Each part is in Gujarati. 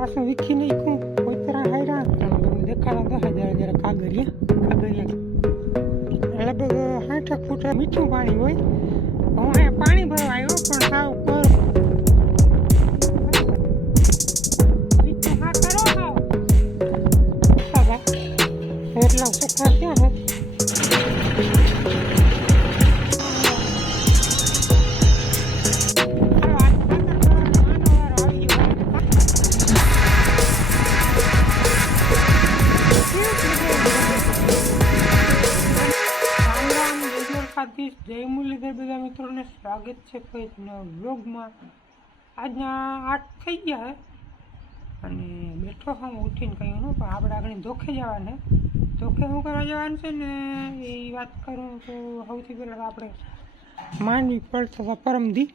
પાછું વીખી નાખ્યું. કોતરા હાયરા. તમને દેખાડા દસ હજાર જરા કાગરિયા કાગરિયા લગભગ સાઠ ફૂટ મીઠું પાણી હોય. હું પાણી ભરવા આવ્યો, પણ સાવ કોઈ વ્લોગમાં આજના આઠ થઈ ગયા હે. અને બેઠો હું ઉઠીને કહ્યું હું પણ આપણે આગળ ધોખે જવાને ધોખે શું કરવા જવાનું છે ને એ વાત કરું તો સૌથી પહેલાં આપણે માંડવી પડતા હતા પરમદી.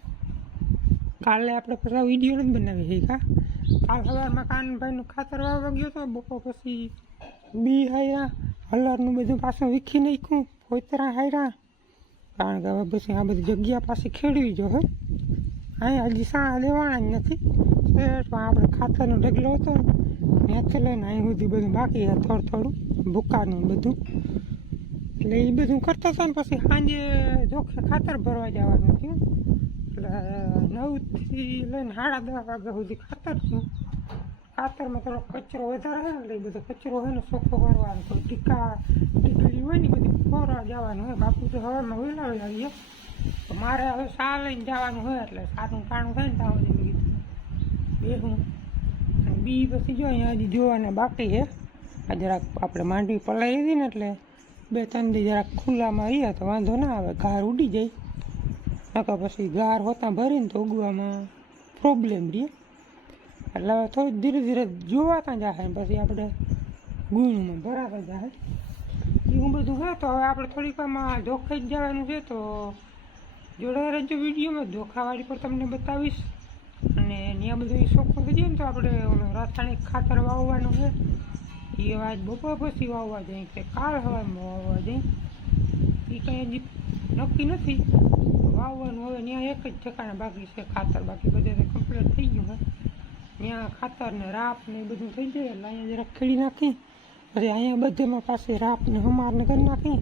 કાલે આપણે પછી વીડિયો નથી બનાવી છે કા કાલ સવારમાં કાનભાઈનું ખાતર વાવવા ગયો તો બપોર પછી બી હાર્યા હલરનું બધું પાછું વીખી નાખ્યું. પોતરા હાયરા કારણ કે હવે પછી આ બધી જગ્યા પાસે ખેડવી જો હે. અહીં હજી સા લેવાના જ નથી. શેઠમાં આપણે ખાતરનો ઢગલો હતો ને, ત્યાંથી લઈને અહીં સુધી બધું બાકી છે, થોડું થોડું, ભૂકાનું બધું. એટલે એ બધું કરતા હતા ને પછી સાંજે જોખે ખાતર ભરવા જવાનું થયું. એટલે નવથી લઈને સાડા દસ વાગ્યા સુધી ખાતર થયું. ખાતરમાં થોડો કચરો વધારે હોય ને એટલે એ બધો કચરો હોય ને સોખો કરવાનો તો ટીકા, ટીકડી હોય ને બધી ફોરવા જવાનું હોય. બાપુ તો હવામાં વહેલા વહેલા આવીએ. તો મારે હવે સા લઈને જવાનું હોય એટલે સારું કાણું થાય ને સુધી મેં કીધું બેહું. અને બી પછી જો અહીંયા હજી જોવાને બાકી છે. આ જરાક આપણે માંડવી પલાવી દીધી ને એટલે બે ત્રણ દી જરાક ખુલ્લામાં રહીએ તો વાંધો ના આવે. ઘાર ઉડી જાય. નકર પછી ગાર હોતા ભરીને તો ઉગવામાં પ્રોબ્લેમ રહે એટલે હવે થોડું ધીરે ધીરે જાય ને પછી આપણે ગુણમાં ભરાતા જશે એવું બધું હોય તો હવે આપણે થોડીક આમાં ધોખાઈ જ જવાનું છે, તો જોડાઈ રહેજો વિડીયોમાં ધોખાવાળી પર તમને બતાવીશ. અને ત્યાં બધું શોખો થઈ જાય ને, તો આપણે રાસાયણિક ખાતર વાવવાનું છે. એ વાત બપોર પછી વાવવા જાય, કે કાલ હવામાં વાવવા જાય. એ કંઈ હજી નક્કી નથી. વાવવાનું હવે ત્યાં એક જ ઠેકાણા બાકી છે ખાતર, બાકી બધે કમ્પ્લીટ થઈ ગયું હોય ત્યાં ખાતર ને રાપ ને બધું થઈ જાય એટલે અહીંયા જરાક ખેડી નાખી. પછી અહીંયા બધેમાં પાસે રાપ ને હમાર ને કરી નાખી.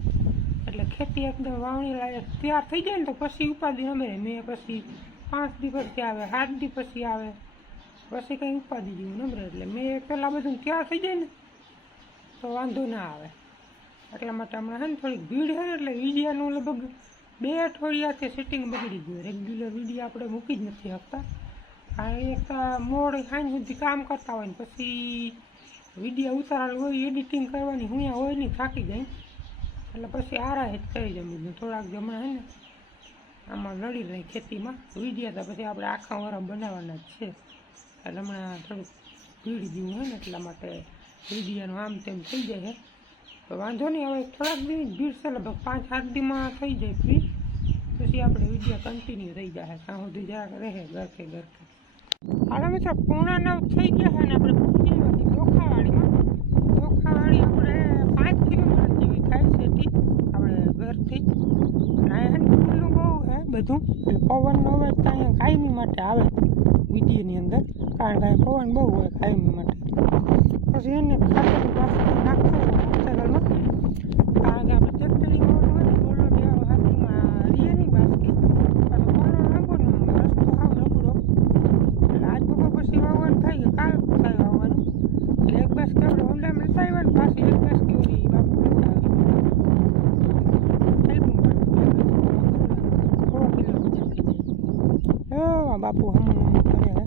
એટલે ખેતી એકદમ વાવણી લાયક તૈયાર થઈ જાય ને તો પછી ઉપાધિ અમે મેં પછી પાંચ દી પછી આવે, સાત દી પછી આવે. પછી કંઈ ઉપાધિ જેવું નમરે એટલે મેં પહેલાં બધું તૈયાર થઈ જાય ને તો વાંધો ના આવે. એટલા માટે હમણાં છે ને થોડીક ભીડ છે એટલે વિડીયાનું લગભગ બે અઠવાડિયાથી સેટિંગ બગડી ગયું. રેગ્યુલર વીડિયો આપણે મૂકી જ નથી શકતા. આ એક મોડ સાંજ સુધી કામ કરતા હોય ને પછી વીડિયો ઉતારેલ હોય, એડિટિંગ કરવાની, હું હોય નહીં, થાકી જાય. એટલે પછી આરા જ કરી જમીને થોડાક જમણા હે ને, આમાં લડી રહી ખેતીમાં. વિડીયા તો પછી આપણે આખા વરા બનાવવાના જ છે. એટલે હમણાં થોડુંક ભીડ જેવું હોય ને એટલા માટે વિડીયાનું આમ તેમ થઈ જાય છે. તો વાંધો નહીં, હવે થોડાક દિવસ ભીડ છે, લગભગ પાંચ, સાત દીમાં થઈ જાય ફ્રી પછી આપણે વિડીયા કન્ટિન્યુ થઈ જાય ત્યાં સુધી જરાક રહે, ગરકે ગરકે. હાલો મિત્રો પૂર્ણા નવ થઈ ગયા છે ને, આપણે પૂછી ધોખાવાડીમાં. ધોખાવાડી આપણે પાંચ કિલોમીટર જેવી થાય સેટી આપણે ઘરથી. અહીંયા ખુલ્લું બહુ છે બધું. એટલે પવનનો અવાજ તો અહીંયા કાયમી માટે આવે વિડીયોની અંદર. કારણ કે પવન બહુ હોય કાયમી માટે. પછી એને ખાતર પાછું નાખતો મોટરસાઇકલમાં કારણ કે આપણે ટ્રેક્ટરની મોટર હોય ને બોલો જેવા હાથીમાં રીએ નહીં બાસકી પાછો બોલો લાંબો ને રસ્તો સાવ નબળો એટલે આજ બપોર પછી વાવવાનું થાય કે કાલ થાય વાવવાનું એટલે એક બાસ કે આપણે ઊંડામાં લેતા આવ્યા ને પાછી એક બાસ કે ઓલી બાપુ લેતા આવી એવા બાપુ હમણાં કરે હે.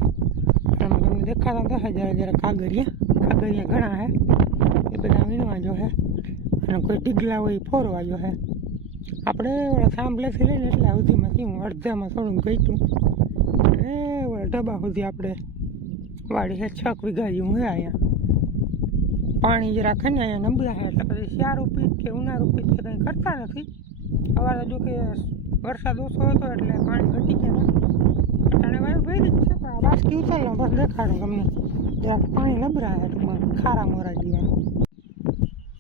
આમ તમને દેખાતા દસ જરા જરા કાગરિયા કાગરિયા ઘણા હે. એ બધા વીણવા જો હે. અને કોઈ ટીગલા હોય ફોરવા જો હે. આપણે ઓલા સાંભળેથી લઈને એટલા સુધીમાં હું અડધામાં થોડું ગઈતું એ ઓલા ડબ્બા સુધી આપણે વાળી છે છક વીઘા જેવું હે અહીંયા. પાણી જરા છે અહીંયા નબળા હે એટલે પછી શિયાળું પીત કે ઉનાળું પીત કે કંઈ કરતા નથી. સવારે જો કે વરસાદ ઓછો હતો એટલે પાણી ઘટી ગયા અટાણે વાયુ ભરી જ છે? પણ આ બાસકી ઉતારલો બસ દેખાડો તમને. જરાક પાણી છે ટૂંકમાં ખારા મોરા જીવા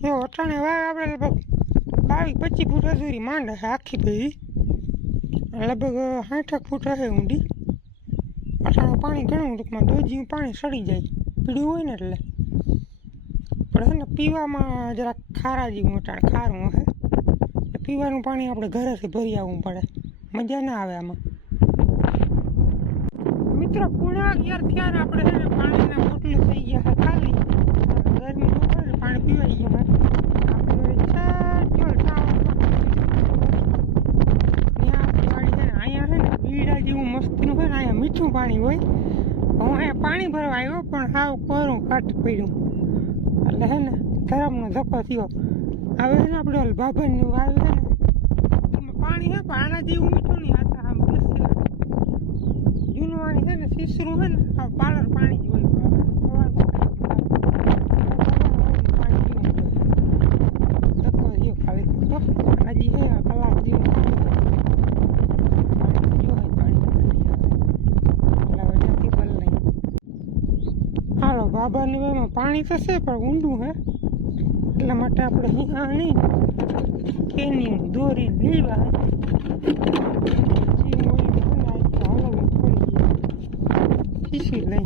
એ અટાણે વાય આપણે લગભગ બાવીસ પચીસ ફૂટ અધૂરી માંડ હશે આખી ભાઈ લગભગ સાઠ ફૂટ હશે ઊંડી. અટાણે પાણી ઘણું ટૂંકમાં દોજી પાણી સડી જાય. પીડ્યું હોય ને એટલે. પણ છે ને પીવામાં જરાક ખારા જેવું મોટા ખારું હશે પીવાનું પાણી આપણે ઘરેથી ભરી આવવું પડે. મજા ના આવે આમાં. મિત્રો, પૂણા થયા ને આપણે છે ને પાણીના થઈ ગયા છે ખાલી. ગરમી ને પાણી પીવાઈ ગયા છે. આપણે ને અહીંયા છે ને બીડા જેવું મસ્તીનું હોય ને અહીંયા મીઠું પાણી હોય. હું અહીંયા પાણી ભરવા આવ્યો પણ હાવ કોરું કાટ પડ્યું. એટલે છે ને ધરમનો ધક્કો થયો. હવે છે ને આપણે બાભણની વાવ છે ને. પાણી છે પણ આના જેવું મીઠું નહીં જો હોય એટલે હવે પાણી બદલાય હાલો બાબાની વાવમાં પાણી છે પણ ઊંડું હે એટલા માટે આપણે અહીંયા નહીં કેની દોરી લેવા પછી ઓલી છે ને આ હલવું પડી ગયું ખીસી લઈ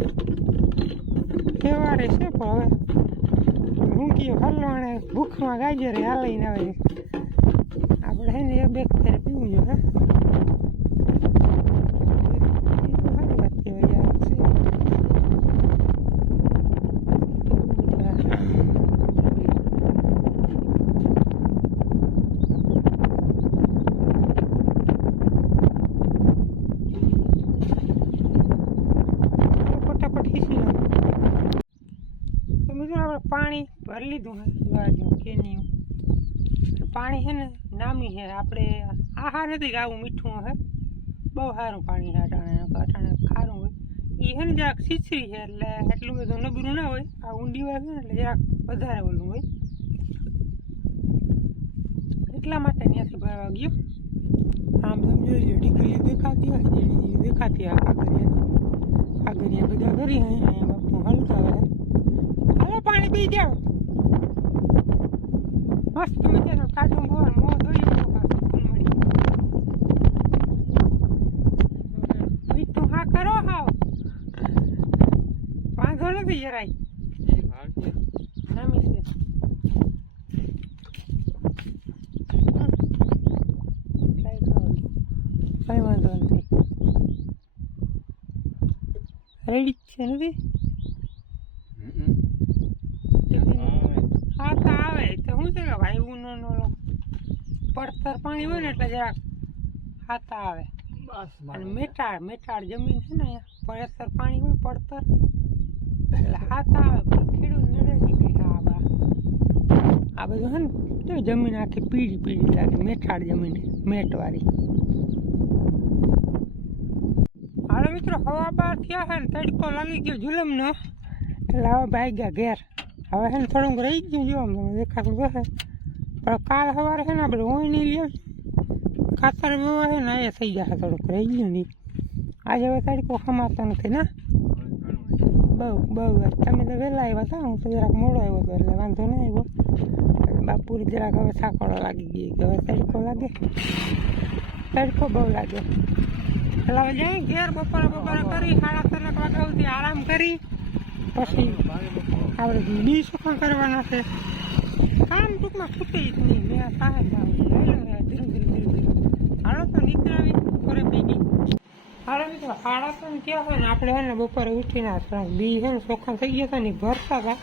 તહેવારે છે પણ હવે મૂકી હલવાણે ભૂખમાં ગાજરે હાલીને આવે આપણે હે ને એ બે ત્યારે પીવું જોઈએ હે એ તો સારી વાત કહેવાય યાર છે ફટાફટ ખીસી લો તો મિત્રો આપણે પાણી ભરી લીધું હે બાજુ કેનીયું પાણી છે ને નામી છે આપણે આહાર નથી કે આવું મીઠું હે. બહુ સારું પાણી છે અટાણે અટાણે ખારું હોય એ છે ને જરાક છીછરી છે એટલે એટલું બધું નબળું ના હોય. આ ઊંડી હોય ને એટલે જરાક વધારે ઓલું હોય. એટલા માટે ત્યાંથી ભરવા ગયો. આમ સમજો લો ટીકલી દેખાતી હોય જેડી દેખાતી હોય આગળ આગળ બધા કરી હલકા હાલો પાણી પી જાઓ. મસ્ત મજાનો કાઢું બોર મોં લો સુકૂન મળી. મીઠું હા કરો હાવ. વાંધો નથી જરાય. નામી છે. કઈ વાંધો નથી. રેડી છે નથી હા તો આવે તો શું છે કે ભાઈ નો નો પડતર પાણી હોય ને એટલે જરાક ખાતા આવે. અને મેટાળ મેટાળ જમીન છે ને પડતર પાણી હોય પડતર. એટલે ખાતા આવે પછી ખેડૂત નડે નીકળી આ બા આ બધું છે ને જો જમીન આખી પીળી પીળી લાગે મેટાળ જમીન મેટવાળી. હાલો મિત્રો હવા બહાર થયા છે ને તડકો લાગી ગયો જુલમનો. એટલે હવે ભાગ્યા ઘેર. હવે છે ને થોડુંક રહી ગયું જો આમ દેખાતું હશે. પણ કાલ સવારે છે ને આપણે હોય નહીં લ્યો. ખાતર વ્યવહાર છે ને એ થઈ જશે થોડુંક રહી ગયું નહીં આજે હવે તડકો ખમાતો નથી ને? બહુ બહુ તમે તો વહેલા આવ્યા હતા હું તો જરાક મોડો આવ્યો હતો, એટલે વાંધો નહીં આવ્યો. બાપુને જરાક હવે સાંકળો લાગી ગઈ કે હવે તડકો લાગે. તડકો બહુ લાગે. એટલે હવે જઈ ઘેર બપોરે બપોરે કરી, સાડા ત્રણ વાગ્યા સુધી આરામ કરી. પછી આપણે બી શું કરવાના છે? કામ ટૂંકમાં છૂટે જ નહીં. મેં સાહેબ લો રે ધીરે ધીરે ધીરે ધીરે. હાલો તો નીકળાવી બપોરે પી ગઈ હાલો મિત્રો સાડા ત્રણ થયા હોય ને? આપણે ને બપોરે ઉઠીને આ ત્રણ છે ને ચોખ્ખા થઈ ગયા હતા ને ભરતા હતા.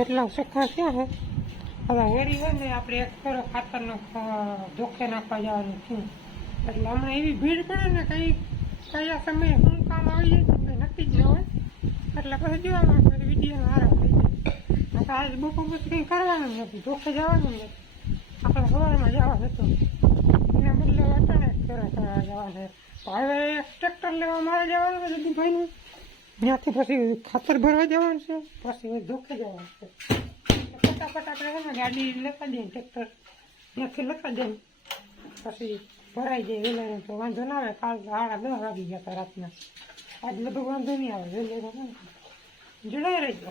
એટલા ચોખ્ખા થયા હવે વેરી હોય ને આપણે એક ફેરો ધોખે નાખવા જવાનું થયું. એટલે હમણાં એવી ભીડ પડે ને કઈ કયા સમયે શું કામ આવી જાય નક્કી જ ન હોય. એટલે પછી જોવા માટે વીડિયો હારા નકર આજ બપોર કંઈ કરવાનું નથી ધોકે જવાનું નથી. આપણે સવારમાં જવાનું હતું. એના બદલે જ ફેરો કરવા જવાનું છે. હવે ટ્રેક્ટર લેવા મારે જવાનું છે જગદીભાઈનું ત્યાંથી પછી ખાતર ભરવા જવાનું છે, પછી ધોકે જવાનું છે. ફટાફટ આપણે ગાડી લખા દઈએ ટ્રેક્ટર. ત્યાંથી લખા દઈએ. પછી ભરાઈ જાય વેલા તો વાંધો ના આવે, કાલ સાડા દસ વાગી ગયા હતા રાતના. આજ લગભગ વાંધો નહીં આવે, વેલે જોડાઈ રહેજો.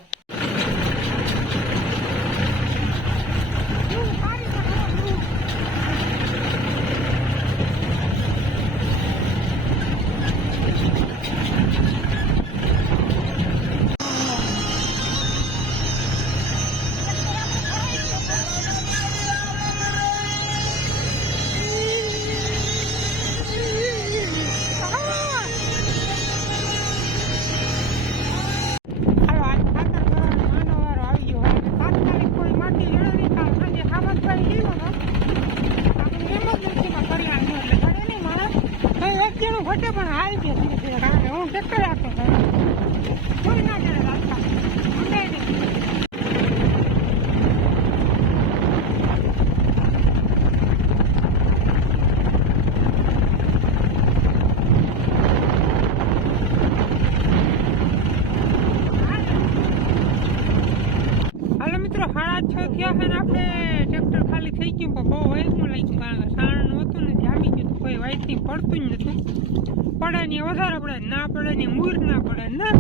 ને આપણે ટ્રેક્ટર ખાલી થઈ ગયું પણ બહુ વૈગું લાગ્યું કારણ કે સાણ હતું ને જામી ગયું કોઈ વાયથી પડતું જ નતું પડે ને વધારે પડે ના પડે ને મૂર ના પડે ના?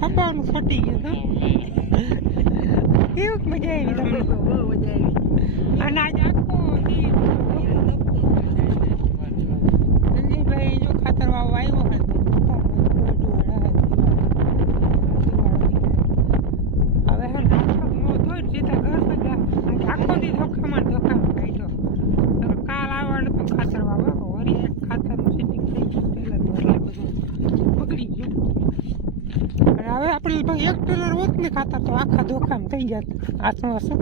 ખપાનું ફટી ગયું તો. કેવું મજા આવી તમને? બહુ મજા આવી. અને આજે આખો સંજયભાઈ જો ખાતર વાવો આવ્યો હતો હવે હે ને આખો નો ધોઈ સીધા ઘર બધા આજે આખો દી ધોખામાં ધોખામાં કાઢ્યો કાલ આવવાનું પણ ખાતર વાવવા તો વળી એક ખાતરનું સેટિંગ થઈ ગયું. તો એટલે બધું બગડી ગયું. હવે આપણે ભાઈ એક ટેલર હોત ને ખાતર, તો આખા ધોખામાં થઈ ગયા હાથમાં હશે.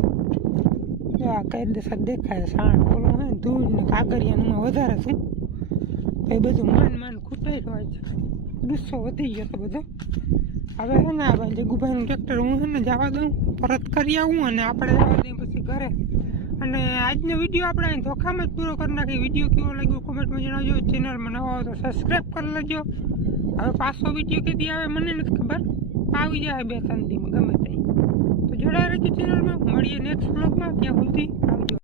આ કાયદેસર દેખાય, સાણ બોલો હોય ધૂળ ને કાગળિયાનું વધારે છે એ બધું માન માન ખૂટાઈ હોય છે. ગુસ્સો વધી ગયો તો બધો. હવે છે ને આ જગુભાઈનું ટ્રેક્ટર હું છે ને જવા દઉં, પરત કરી આવું અને આપણે જવા દઈએ પછી ઘરે. અને આજનો વીડિયો આપણે અહીં ધોખામાં જ પૂરો કરી નાખીએ. વીડિયો કેવો લાગ્યો કોમેન્ટમાં જણાવજો. ચેનલમાં નવો હોય તો સબસ્ક્રાઈબ કરી લેજો. હવે પાછો વીડિયો કેદી આવે મને નથી ખબર. આવી જાય બે દીમાં ગમે તે. તો જોડાઈ રહેજો ચેનલમાં મળીએ નેક્સ્ટ બ્લોગમાં ત્યાં સુધી આવજો.